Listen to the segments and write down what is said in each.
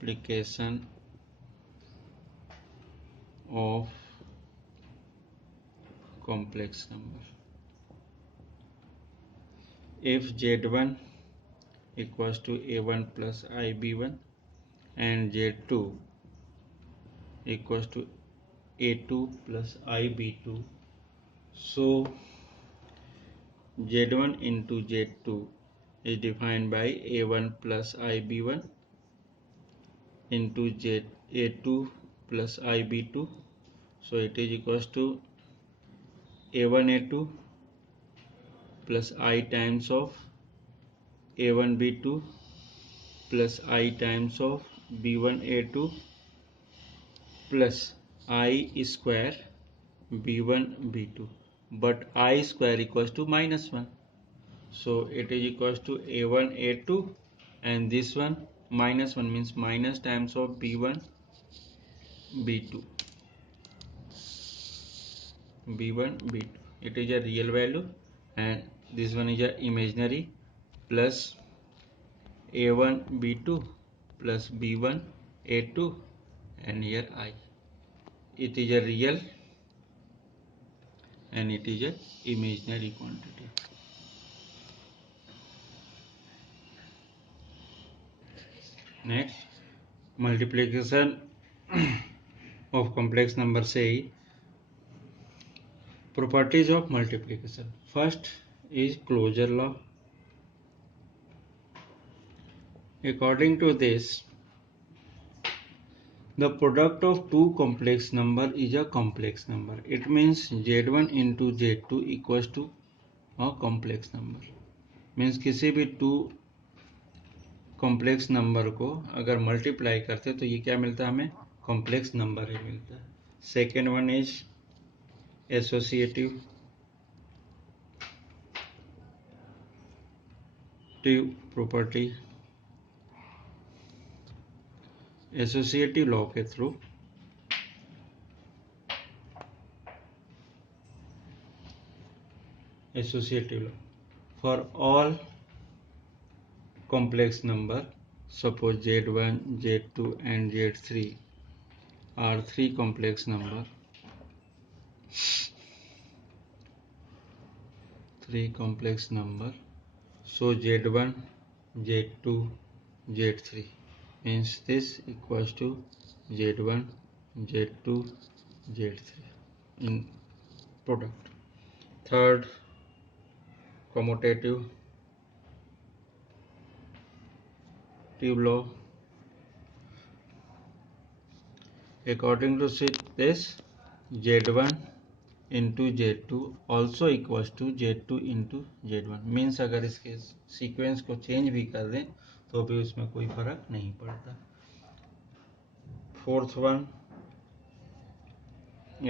multiplication of complex number. If Z1 equals to A1 plus IB1 and Z2 equals to A2 plus IB2, so Z1 into Z2 is defined by A1 plus IB1 into A2 plus IB2, so it is equals to A1A2 plus I times of A1B2 plus I times of B1A2 plus I square B1B2, but I square equals to minus 1, so it is equals to A1A2 and this one minus 1 means minus times of B1 B2 B1 B2, it is a real value and this one is a imaginary, plus A1 B2 plus B1 A2 and here I, it is a real and it is a imaginary quantity. Next, multiplication of complex number. Say properties of multiplication. First is closure law. According to this, the product of two complex number is a complex number. It means Z1 into Z2 equals to a complex number. Means किसी भी to complex number को अगर multiply करते तो ये क्या मिलता है, हमें कॉम्प्लेक्स नंबर ही मिलता है. Second one is associative property. Associative law के through associative law for all complex number, suppose Z1, Z2 and Z3 are three complex number, so Z1, Z2, Z3 means this equals to Z1, Z2, Z3 in product. Third, commutative law. According to this, Z1 into Z2 also equals to Z2 into Z1 means अगर इसके sequence को change भी कर दें तो भी उसमें कोई फर्क नहीं पड़ता. Fourth one,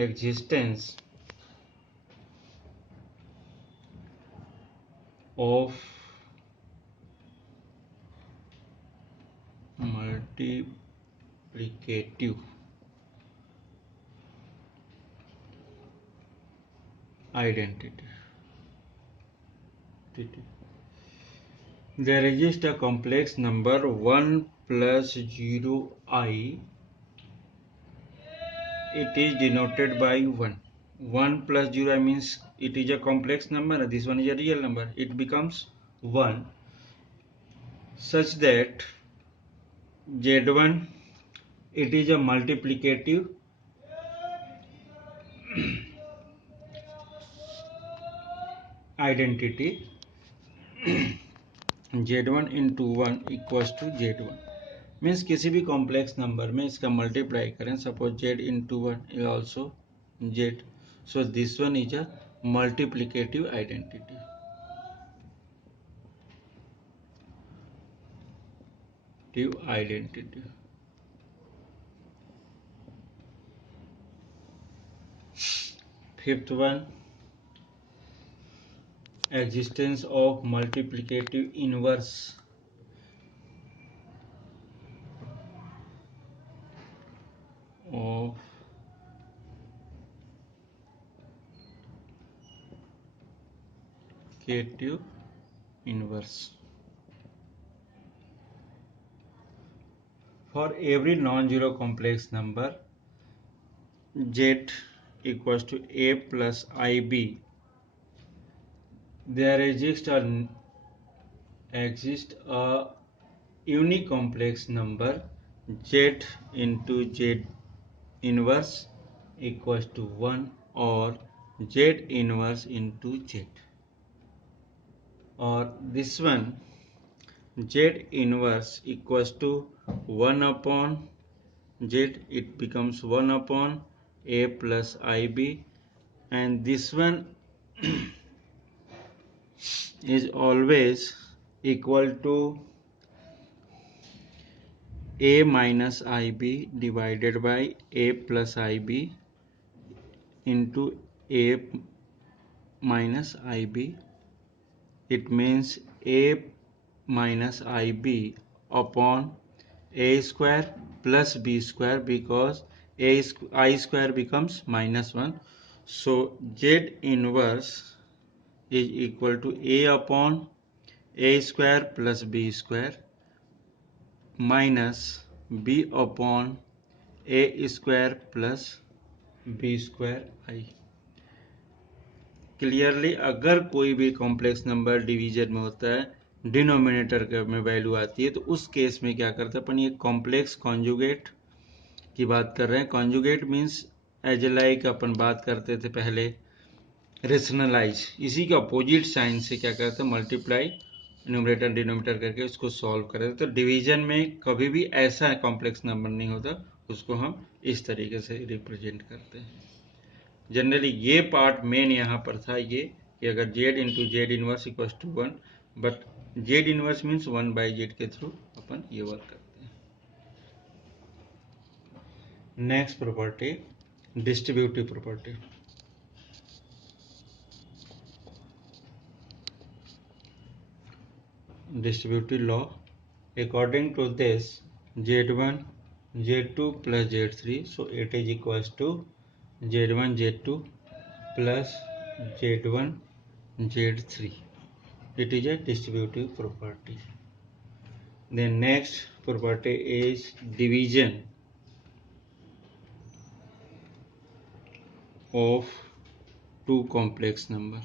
existence of multiplicative identity. There exists a complex number 1 plus 0I. It is denoted by 1. 1 plus 0I means it is a complex number. This one is a real number. It becomes 1 such that Z1, it is a multiplicative identity. Z1 into 1 equals to Z1 means किसी भी complex number में इसका multiply करें, suppose Z into 1 is also Z, so this one is a multiplicative identity. Fifth one, existence of multiplicative inverse. Of multiplicative inverse. for every non-zero complex number z equals to a plus ib, there exists a unique complex number z into z inverse equals to 1 or z inverse into z, or this one z inverse equals to 1 upon z, it becomes 1 upon a plus ib, and this one is always equal to a minus ib divided by a plus ib into a minus ib. It means a minus ib upon a square plus b square, because I square becomes minus 1. So z inverse is equal to a upon a square plus b square minus b upon a square plus b square I. Clearly अगर कोई भी complex number division में होता है, denominator में value आती है, तो उस केस में क्या करते हैं अपन, ये कॉम्प्लेक्स कॉन्जुगेट की बात कर रहे हैं. कॉन्जुगेट मीन्स एज लाइक अपन बात करते थे पहले रेशनलाइज, इसी के अपोजिट साइन से क्या करते हैं, मल्टीप्लाई न्यूमरेटर डिनोमिनेटर करके उसको सॉल्व करें. तो डिवीजन में कभी भी ऐसा कॉम्प्लेक्स नंबर नहीं होता, उसको हम इस तरीके से रिप्रेजेंट करते हैं. जनरली ये पार्ट मेन यहाँ पर था ये कि अगर z into Z inverse equal to 1, but z inverse means 1 by Z के थ्रू अपन ये वर्क करते हैं. Next property, distributive property. Distributive law. According to this, z1 z2 plus z3, so it is equals to z1 z2 plus z1 z3. It is a distributive property. Then next property is division of two complex number.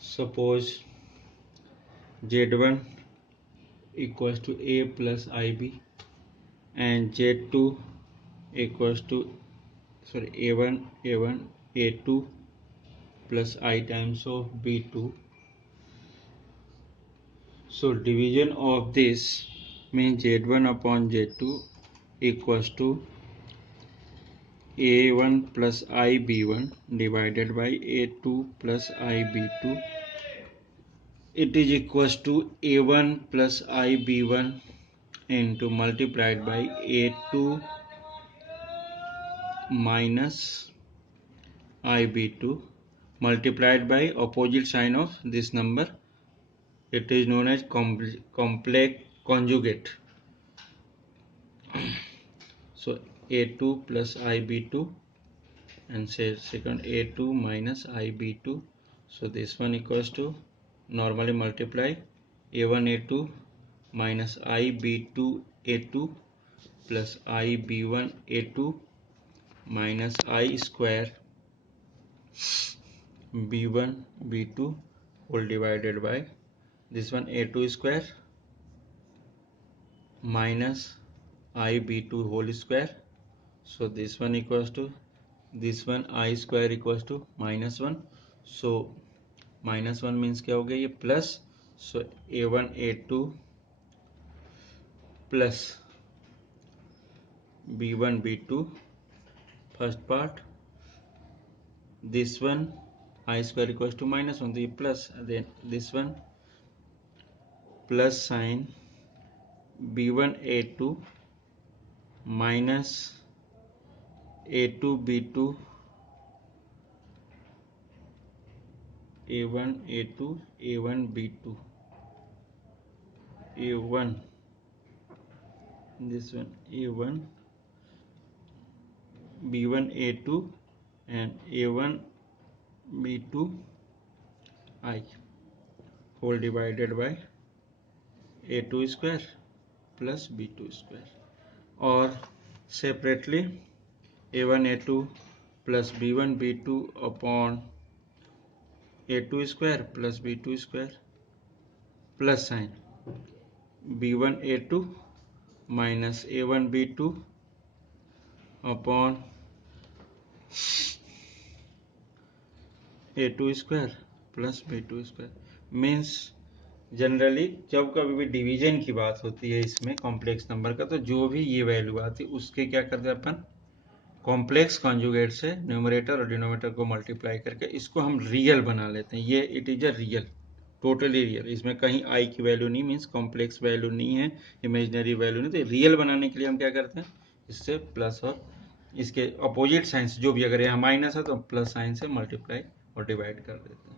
Suppose z1 equals to a plus ib and z2 equals to a1 a2 plus I times of b2. So division of this means z1 upon z2 equals to a1 plus ib1 divided by a2 plus ib2. It is equals to a1 plus ib1 into multiplied by a2 minus ib2 multiplied by opposite sign of this number. It is known as complex conjugate. So a2 plus ib2 and say second a2 minus ib2. So this one equals to normally multiply a1 a2 minus ib2 a2 plus ib1 a2 minus I square b1 b2 whole divided by this one a2 square minus ib2 whole square. So this one equals to this one I square equals to minus 1. So minus 1 means क्या हो गया ये plus. So a1 a2 plus b1 b2 first part, this one I square equals to minus 1, तो ये plus, then this one plus sign b1 a2 minus a2 b2 a1 a2 a1 b2 a1, this one a1 b1 a2 and a1 b2 I whole divided by a2 square plus b2 square और separately a1 a2 plus b1 b2 upon a2 square plus b2 square plus sign b1 a2 minus a1 b2 upon a2 square plus b2 square. Means generally जब कभी भी division की बात होती है इसमें complex number का, तो जो भी ये वैल्यू आती है उसके क्या करते हैं अपन, कॉम्प्लेक्स कॉन्जुगेट से न्यूमरेटर और डिनोमिनेटर को मल्टीप्लाई करके इसको हम रियल बना लेते हैं। ये it is a real, totally real, इसमें कहीं आई की वैल्यू नहीं, मीन्स कॉम्प्लेक्स वैल्यू नहीं है, इमेजिनरी वैल्यू नहीं। तो रियल बनाने के लिए हम क्या करते हैं, इससे प्लस और इसके अपोजिट साइन जो भी, अगर यहाँ माइनस है तो प्लस साइन से मल्टीप्लाई और डिवाइड कर देते हैं।